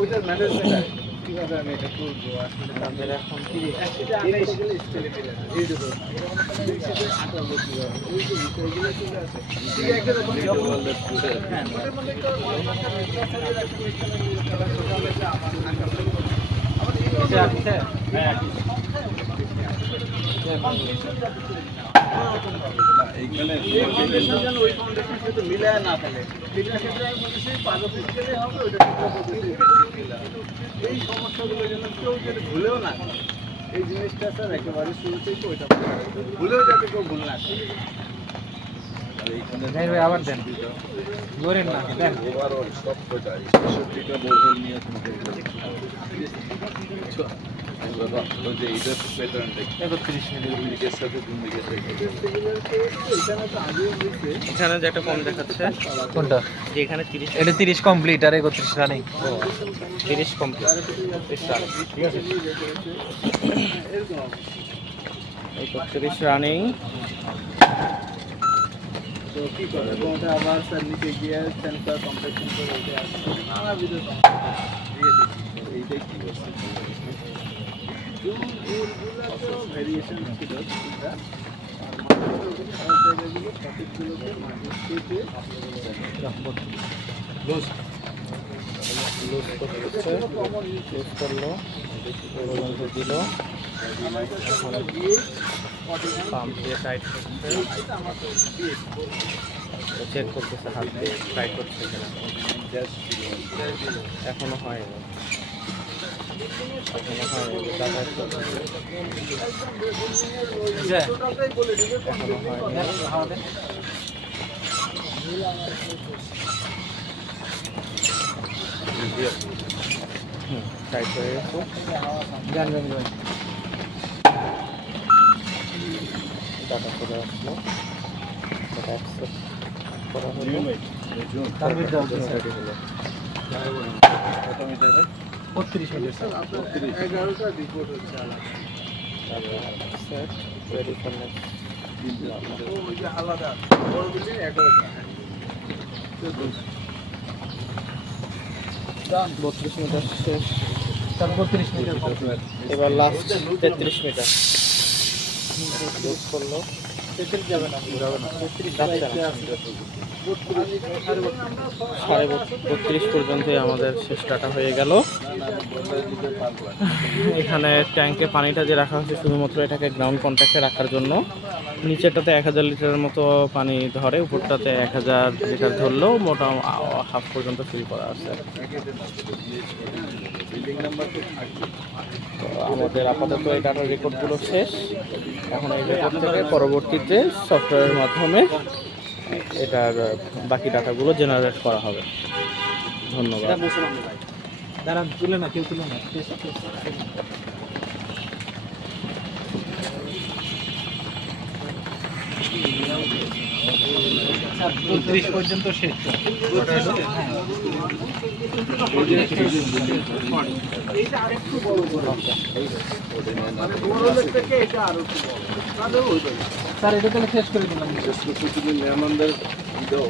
ওইটার ম্যানেজমেন্ট কিভাবে আমি এটা করবো আসলে তাদের এখন 30 গেলে স্কেলে মিলে না এই দেখো আটা বলতে ওই যে বিষয়গুলো ঠিক আছে ঠিক আছে হ্যাঁ ওটার মধ্যে তো এইখানে ওই ফাউন্ডেশন সাথে মিলায় না ফেলে এটার ক্ষেত্রে আমি বলেছি পাঁচও গেলে হবে ওইটা এই সমস্যাগুলো যেন কেউ যদি ভুলেও না করে। এই জিনিসটা স্যার একেবারে শুরুতেই তো ওইটা ভুলেও যাতে কেউ ভুল না করে। আবার দেন গরেন না দেন ওভারঅল সব কটা 66টা বোরহোল নিয়ে এখানে যে একটা কম দেখাচ্ছে কোনটা যে এখানে 30 এটা 30 কমপ্লিট আর 31 রানিং 30 কমপ্লিট ঠিক আছে 31 রানিং তো কি করে কোনটা আবার স্যার নিচে গিয়ে সেন্সর কম্প্রেশন করে ওঠে আসছে নানাবিধ এইটাই কি করছে ভেরিয়েশন ছিল সেটা সঠিকগুলোকে মাটি কেটে লুজ করলো দিল পাম্প দিয়ে টাইট করছে চেক করতেছে হাত দিয়ে টাইট করছে কিনা এখনো হয়নি যাতায়াত করতেছে এখনো হয়নি টাইট হয়ে গেছে ডাটা চলে আসলো সেটা অ্যাকসেপ্ট করা হলো রেডি হলো 32 মিনিট 11টা রিপোর্ট হচ্ছে আলাদা সেট রেডি ফর নেক্সট ওই যে আলাদা বড় বিল্ডিং 11টা 32 মিটার শেষ 32 মিটার এবার লাস্ট 33 মিটার ক্লোজ করলো 33 যাবে না 32 পর্যন্তই আমাদের শেষ ডাটা হয়ে গেল। এখানে ট্যাঙ্কে পানিটা যে রাখা হয়েছে শুধুমাত্র এটাকে গ্রাউন্ড কন্ট্যাক্টে রাখার জন্য। নিচেরটাতে 1000 লিটারের মতো পানি ধরে, উপরটাতে 1000 লিটার ধরলেও মোটামুটি হাফ পর্যন্ত ফিল করা আছে। তো আমাদের আপাতত এই ডাটার রেকর্ডগুলো শেষ। এখন এই রেকর্ড থেকে পরবর্তীতে সফটওয়্যারের মাধ্যমে এটার বাকি ডাটাগুলো জেনারেট করা হবে। ধন্যবাদ। দাঁড়ান, তুলে না, কেউ তুলে না। 30 পর্যন্ত শেষ। এইটা আরেকটু বড় বড়। এটা আরো একটু বড়। স্যার এটা তাহলে শেষ করে দিলাম। শেষ করতে তুমি মেহমানদের দাও।